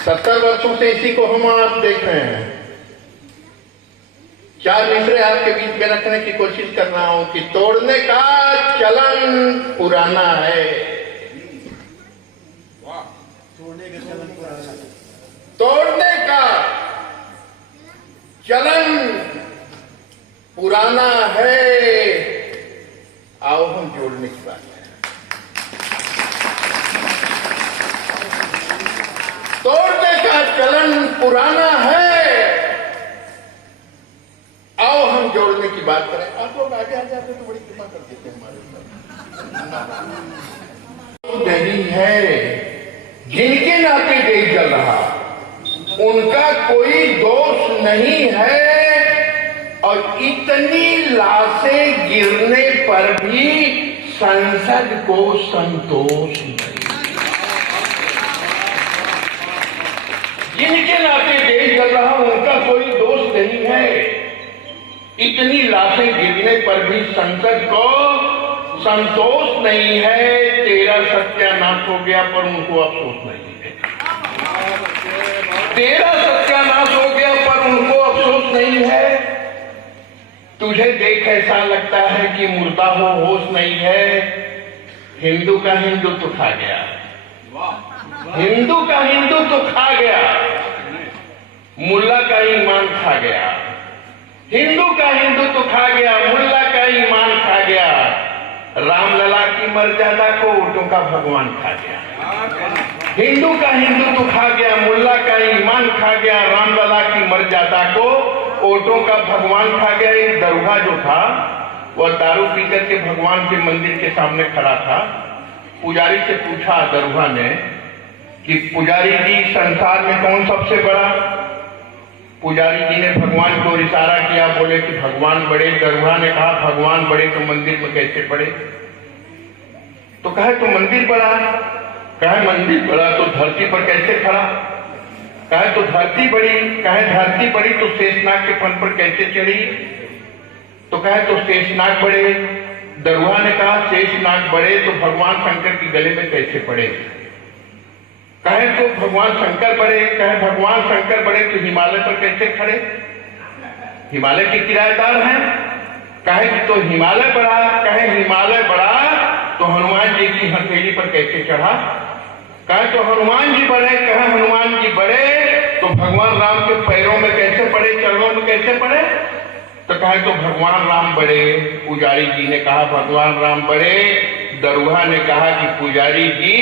70 वर्षों से इसी को हम आप देख रहे हैं। 4 मिसरे आपके बीच में रखने की कोशिश कर रहा हूं कि तोड़ने का चलन पुराना है। तोड़ने का चलन पुराना है। आओ हम जोड़ने की बात है। तोड़ने का चलन पुराना है। आओ हम जोड़ने की बात करें। आप लोग आगे आ जाते तो बड़ी कृपा कर देते हैं हमारे ऊपर। नहीं है जिनके नाते देश जल रहा उनका कोई दोष नहीं है, और इतनी लाशें गिरने पर भी संसद को संतोष नहीं। जिनके नाते देश चल रहा उनका कोई दोष नहीं है, इतनी लाशें गिरने पर भी संसद को संतोष नहीं है। तेरा सत्यानाश हो गया पर उनको अफसोस नहीं है। तेरा सत्यानाश हो गया पर उनको अफसोस नहीं है। तुझे देख ऐसा लगता है कि मुर्दा हो, होश नहीं है। हिंदू का हिंदुत्व खा गया, हिंदू का हिंदुत्व खा गया, मुल्ला का ईमान खा गया। हिंदू का हिंदुत्व खा गया, मुल्ला का ईमान खा गया। रामलला की मर्यादा को ओटों का भगवान खा गया। हिंदू का हिंदुत्व खा गया, मुल्ला का ईमान खा गया, रामलला की मर्यादा को ओटों का भगवान खा गया। एक दरोगा जो था वह दारू पीकर के भगवान के मंदिर के सामने खड़ा था। पुजारी से पूछा दरोगा ने कि पुजारी जी संसार में कौन सबसे बड़ा? पुजारी जी ने भगवान को इशारा किया, बोले कि भगवान बड़े। दरोगा ने कहा भगवान बड़े तो मंदिर में कैसे पड़े? तो कहे तो मंदिर बड़ा। कहे मंदिर बड़ा तो धरती पर कैसे खड़ा? कहे तो धरती बड़ी। कहे धरती बड़ी तो शेषनाग के फन पर कैसे चढ़ी? तो कहे तो शेषनाग बड़े। दरोगा ने कहा शेषनाग बड़े तो भगवान शंकर के गले में कैसे पड़े? कहे तो भगवान शंकर बड़े। कहे भगवान शंकर बड़े तो हिमालय पर कैसे खड़े? हिमालय के किराएदार हैं। कहे तो हिमालय बड़ा। कहे हिमालय बड़ा तो हनुमान जी की हथेली पर कैसे चढ़ा? कहे तो हनुमान जी बड़े। कहे हनुमान जी बड़े तो भगवान राम के पैरों में कैसे पड़े, चरणों में कैसे पड़े? तो कहे तो भगवान राम बड़े। पुजारी जी ने कहा भगवान राम बड़े। दरोगा ने कहा कि पुजारी जी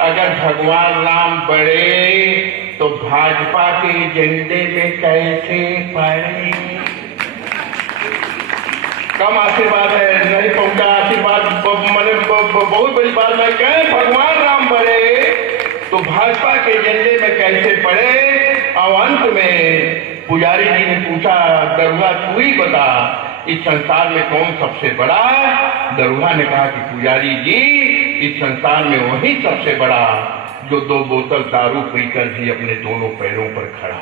अगर भगवान राम बड़े तो भाजपा के एजेंडे में कैसे पड़े? कम आशीर्वाद है, नहीं पहुंचा आशीर्वाद। मैंने बहुत बड़ी बात मैं कहे भगवान राम बड़े तो भाजपा के एजेंडे में कैसे पड़े? और अंत में पुजारी जी ने पूछा दरोगा तू ही बता इस संसार में कौन सबसे बड़ा? दरोगा ने कहा कि पुजारी जी इस संसार में वही सबसे बड़ा जो 2 बोतल दारू पीकर भी अपने दोनों पैरों पर खड़ा।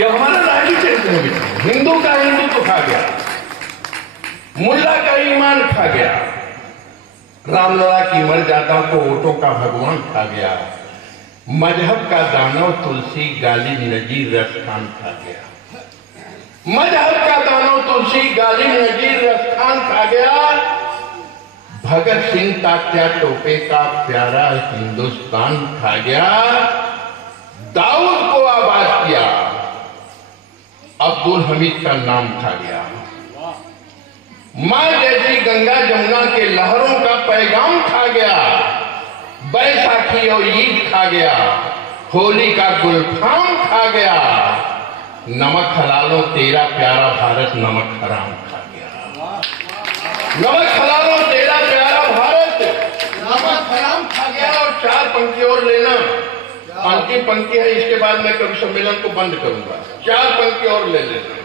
यह हमारा राजी चरित्र है। हिंदू का हिंदुत्व खा गया, मुल्ला का ईमान खा गया, रामलला की मर्यादा को ओटों का भगवान खा गया, मजहब का दानव तुलसी गालिब नजीर रसखान खा गया। मजहब का दानव तुलसी गालिब नजीर रसखान खा गया। भगत सिंह तात्या टोपे का प्यारा हिंदुस्तान खा गया। दाऊद को आबाद किया, अब्दुल हमीद का नाम खा गया। मां जैसी गंगा जमुना के लहरों का पैगाम खा गया। बैसाखी और ईद खा गया, होली का गुलफाम खा गया। नमक हलालो तेरा प्यारा भारत नमक हराम खा गया। नमक हलालो तेरा प्यारा भारत नमक हराम खा गया। और 4 पंक्ति और लेना, अंतिम पंक्ति है, इसके बाद मैं कभी सम्मेलन को बंद करूंगा। 4 पंक्ति और ले लेना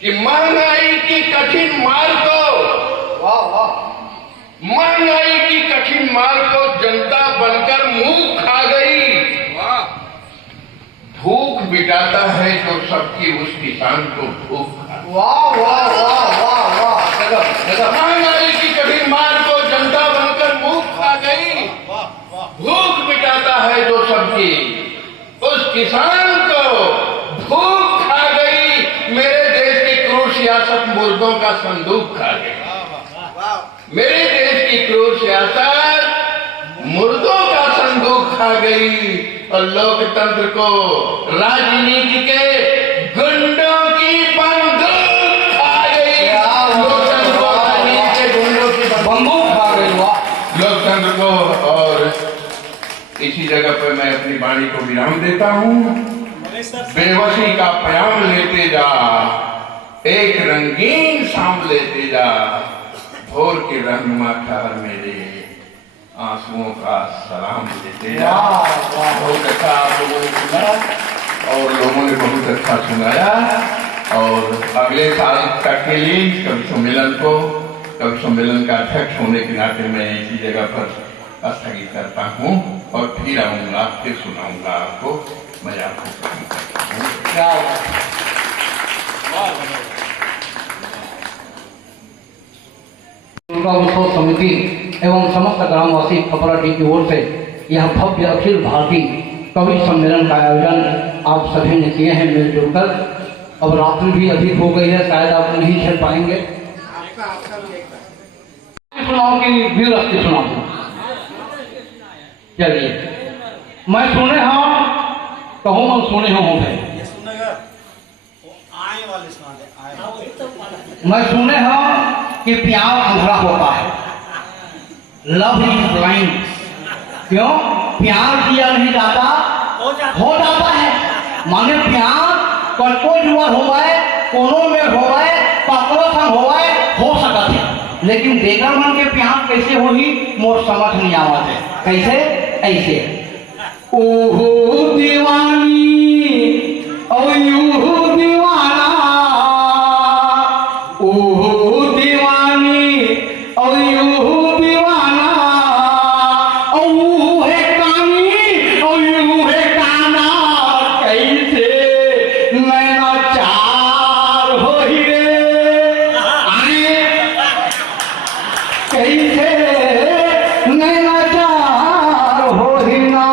कि महंगाई की कठिन मार को, महंगाई की कठिन मार को जनता बनकर मुंह खा गई। भूख मिटाता है जो सबकी उस किसान को भूख खा। वाह वाह वाह वाह वाह। महंगाई की कठिन मार को जनता बनकर मुंह खा गई। भूख मिटाता है जो सब्जी, उस किसान को भूख खा गई, मेरे देश की क्रूर सियासत मुर्दों का संदूक खा गई। मेरे देश की क्रूर सियासत मुर्दों का संदूक खा गई और लोकतंत्र को राजनीति के गुंडों की बंदूक खा गई। लोकतंत्र को राजनीति के गुंडों की बंदूक खा गई। लोकतंत्र को। और इसी जगह पर मैं अपनी वाणी को विराम देता हूँ। बेबसी का प्याम लेते जा, एक रंगीन शाम लेते जा, भोर के रहनुमा ठहर मेरे, आंसुओं का सलाम देते जा। बहुत अच्छा आप लोगों ने सुना और लोगों ने बहुत अच्छा सुनाया। और अगले साल तक के लिए कवि सम्मेलन का अध्यक्ष होने के नाते मैं इसी जगह पर स्थगित करता हूँ और फिर आऊंगा, फिर सुनाऊंगा आपको। मैं आपको दुर्गा उत्सव समिति एवं समस्त ग्रामवासी खपराठी की ओर से यह भव्य अखिल भारतीय कवि सम्मेलन का आयोजन आप सभी ने किए हैं मिलजुल कर। अब रात्रि भी अधिक हो गई है, शायद आप नहीं झेल पाएंगे। सुनाओ कि वीर अस्थि सुनाओ। चलिए, मैं सुने हाँ कहूँ मैं सुने हूँ भाई। मैं सुने हाँ कि प्यार अंधेरा होता है, लव इज ब्लाइंड। क्यों? प्यार किया नहीं जाता, हो जाता है। माने प्यार कटको जुआ होवे, कोनो में होवे, पकड़ो संग होवे, हो सकत है। लेकिन देखा मन के प्यार कैसे होगी मोर समझ नहीं आवत है। कैसे? ऐसे ओहो दीवानी और यूं दीवाना, ओहो दीवानी और यूं दीवाना, और है कानी और यूं है काना, कैसे नैना चार हो ही रे आए, कैसे नैना चार हो ही ना,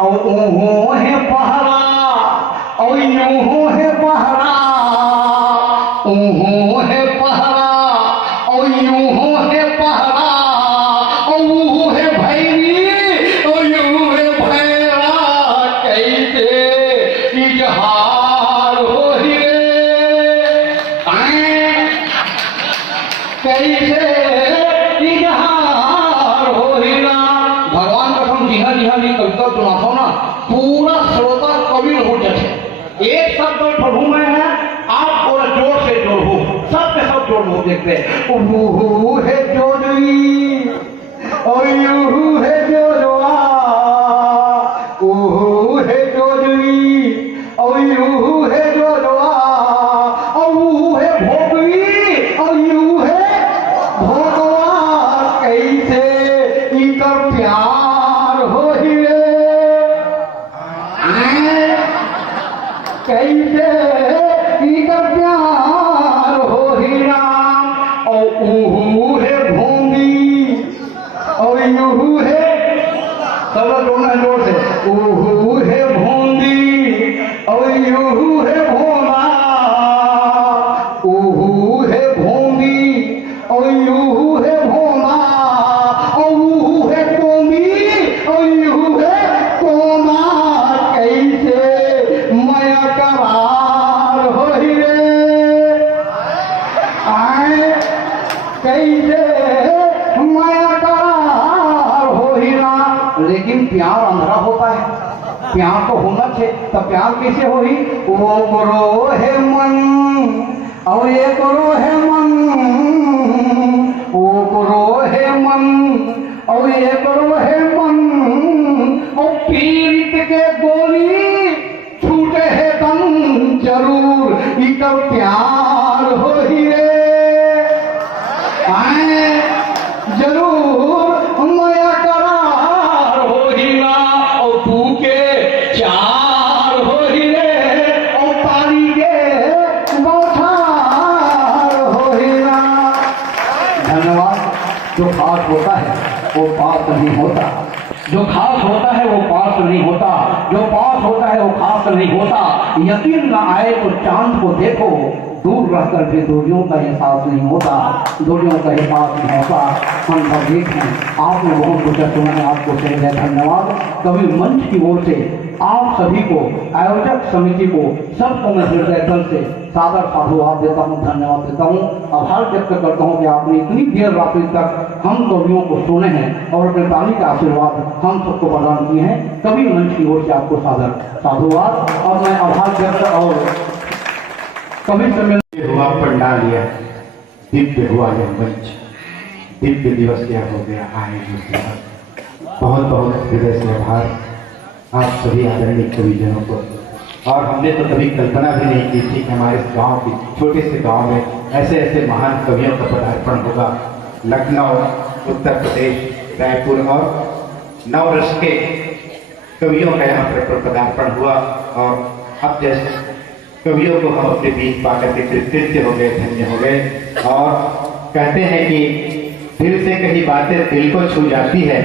और ओहो है पहरा और यूं है पहरा, ओहो है पहरा और यूं है पहरा, और वो है भैरी और यूं है भैरा, कैसे इजहार हो ही रे कैसे इजहार हो ही ना। भगवान कसम जी हाँ भी कविता सुनाता हूँ ना, पूरा श्रोता कवि हो जाते। एक शब्द पढ़ू मैं है, आप पूरा जोर से जोड़ो, सब के सब जोड़ो। देखते ओहू है जोड़ी और यूहू है जोड़वा, ओहू है जोड़ी और यूहू है जोड़वा, और वो है भोगवी और यू है भोगवा, कैसे इनका प्यार हो ही रे कैसे इनका प्यार हो ही राम। और ऊहू है भूमि और यूहू है, सब लोग जोड़ना है जोर से, ऊहू है भूमि और यूहू है भोला, ऊहू है भूमि और यूहू है भोला, और ऊहू है कोमी और यूहू है कोमा, कैसे माया करार हो ही रे आए, कैसे माया करार हो ही ना। लेकिन प्यार अंधेरा होता है, प्यार तो होना चाहिए। तब प्यार कैसे हो ही? वो करो है मन और ये करो है मन, वो करो है मन और ये करो है मन, और पीड़ित के गोली छूटे है दम जरूर, इकर प्यार हो ही रे आए जरूर माया करार हो ही ना। और तू के चार हो ही रे, और पानी के बौछार हो ही ना। धन्यवाद। जो बात होता है वो बात नहीं होता। जो खास होता है वो पास नहीं होता, जो पास होता है वो खास नहीं होता। यकीन न आए तो चांद को देखो, दूर रहकर भी दूरियों का एहसास नहीं होता, दूरियों का एहसास नहीं होता। हम सब एक हैं। आपने बहुत कुछ सुना है, आपको सही है, धन्यवाद। कवि मंच की ओर से आप सभी को, आयोजक समिति को, सबको मैं हृदय तल से सादर साधुवाद देता हूँ, धन्यवाद देता हूँ। आभार व्यक्त करता हूँ कि आपने इतनी देर रात्रि तक हम कवियों को सुने हैं और अपने ताली का आशीर्वाद हम सबको प्रदान किए हैं। कवि मंच की ओर से आपको सादर साधुवाद। और मैं आभार व्यक्त और कवि सम्मेलन हुआ पंडाल यह दिव्य हुआ यह मंच, दिव्य दिवस यह हो गया आए बहुत बहुत हृदय से आभार आप सभी आदरणीय कविजनों को। और हमने तो कभी कल्पना भी नहीं की थी कि हमारे गांव के छोटे से गांव में ऐसे ऐसे महान कवियों का पदार्पण होगा। लखनऊ, उत्तर प्रदेश, रायपुर और नवरस के कवियों का यहाँ पर पदार्पण हुआ। और अब जैसे कवियों को हम अपने बीच पाकर के कृतकृत्य हो गए, धन्य हो गए। और कहते हैं कि दिल से कही बातें दिल को छू जाती है,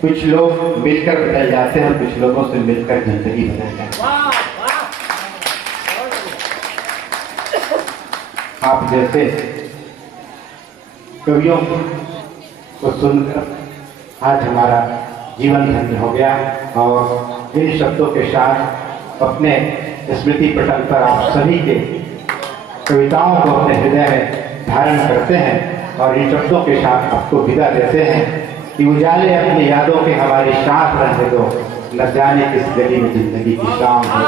कुछ लोग मिलकर बदल जाते हैं और कुछ लोगों से मिलकर जिंदगी बदल जाती है। आप जैसे कवियों को सुनकर आज हमारा जीवन धन्य हो गया। और इन शब्दों के साथ अपने स्मृति पटल पर आप सभी के कविताओं को अपने हृदय में धारण करते हैं और इन शब्दों के साथ आपको विदा देते हैं कि उजाले अपनी यादों के हमारे साथ रहने दो, न जाने किस गली में जिंदगी की शाम हो।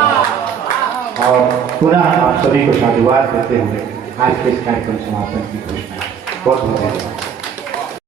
और पुनः आप सभी को साधुवाद देते हुए आज के इस कार्यक्रम समापन की घोषणा बहुत बहुत धन्यवाद।